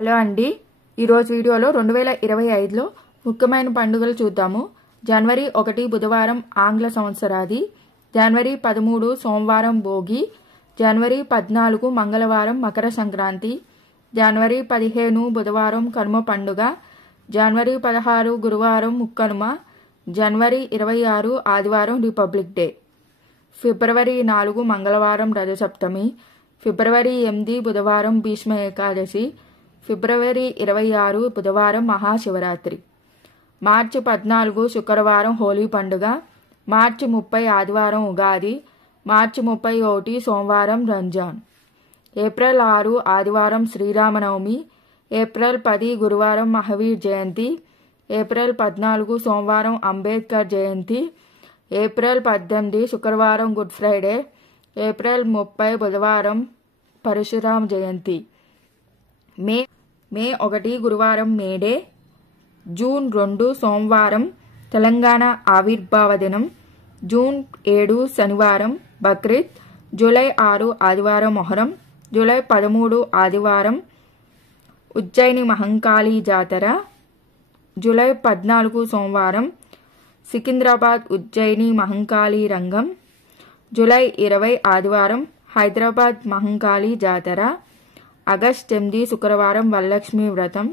Hello అండి, ఈరోజు వీడియోలో 2025లో ముఖ్యమైన పండుగలు చూద్దాము. జనవరి 1 బుధవారం ఆంగ్ల సంవత్సరాది, జనవరి 13 సోమవారం భోగి, జనవరి 14 మంగళవారం మకర సంక్రాంతి, జనవరి 15 బుధవారం కనుమ పండుగ, జనవరి 16 గురువారం ముక్కనుమ, జనవరి 26 ఆదివారం రిపబ్లిక్ డే, ఫిబ్రవరి 4 మంగళవారం రథసప్తమి, ఫిబ్రవరి 8 బుధవారం భీష్మ ఏకాదశి, ఫిబ్రవరి 26 బుధవారం మహాశివరాత్రి, మార్చి 14 శుక్రవారం హోలీ పండుగ, మార్చి 30 ఆదివారం ఉగాది, మార్చి 31 సోమవారం రంజాన్, ఏప్రిల్ 6 ఆదివారం శ్రీరామనవమి, ఏప్రిల్ 10 గురువారం మహావీర్ జయంతి, ఏప్రిల్ 14 సోమవారం అంబేద్కర్ జయంతి, ఏప్రిల్ 18 శుక్రవారం గుడ్ ఫ్రైడే, ఏప్రిల్ 30 బుధవారం పరశురామ జయంతి, మే 1 గురువారం మేడే, జూన్ 2 సోమవారం తెలంగాణ ఆవిర్భావ దినం, జూన్ 7 శనివారం బక్రీద్, జూలై 6 ఆదివారం మొహరం, జూలై 13 ఆదివారం ఉజ్జయిని మహంకాళి జాతర, జూలై 14 సోమవారం సికింద్రాబాద్ ఉజ్జయిని మహంకాళి రంగం, జూలై 20 ఆదివారం హైదరాబాద్ మహంకాళి జాతర, ఆగస్టు 8 శుక్రవారం వరలక్ష్మి వ్రతం,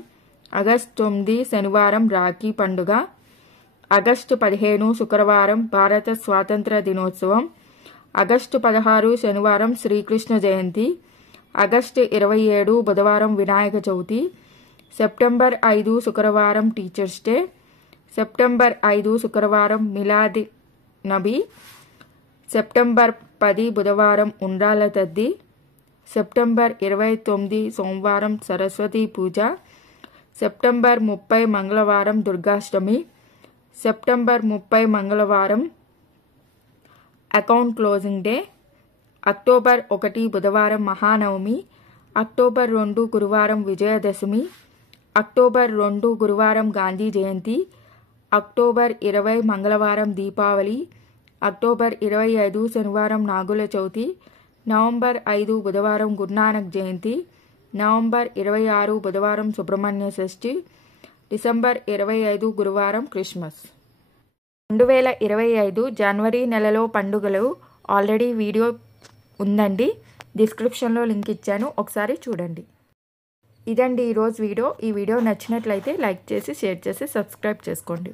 ఆగస్టు 9 శనివారం రాఖీ పండుగ, ఆగస్టు 15 శుక్రవారం భారత స్వాతంత్ర దినోత్సవం, ఆగస్టు 16 శనివారం శ్రీకృష్ణ జయంతి, ఆగస్టు 27 బుధవారం వినాయక చవితి, సెప్టెంబర్ 5 శుక్రవారం టీచర్స్ డే, సెప్టెంబర్ 5 శుక్రవారం మిలాద్ నబీ, సెప్టెంబర్ 10 బుధవారం ఉండ్రాల తద్ది, సెప్టెంబర్ 29 సోమవారం సరస్వతి పూజ, సెప్టెంబర్ 30 మంగళవారం దుర్గాష్టమి, సెప్టెంబర్ 30 మంగళవారం అకౌంట్ క్లోజింగ్ డే, అక్టోబర్ 1 బుధవారం మహానవమి, అక్టోబర్ 2 గురువారం విజయదశమి, అక్టోబర్ 2 గురువారం గాంధీ జయంతి, అక్టోబర్ 20 మంగళవారం దీపావళి, అక్టోబర్ 25 శనివారం నాగుల చవితి, నవంబర్ 5 బుధవారం గురునానక్ జయంతి, నవంబర్ 26 బుధవారం సుబ్రహ్మణ్య షష్ఠి, డిసెంబర్ 25 గురువారం క్రిస్మస్. 2025 జనవరి నెలలో పండుగలు ఆల్రెడీ వీడియో ఉందండి, డిస్క్రిప్షన్లో లింక్ ఇచ్చాను, ఒకసారి చూడండి. ఇదండి ఈరోజు వీడియో. ఈ వీడియో నచ్చినట్లయితే లైక్ చేసి షేర్ చేసి సబ్స్క్రైబ్ చేసుకోండి.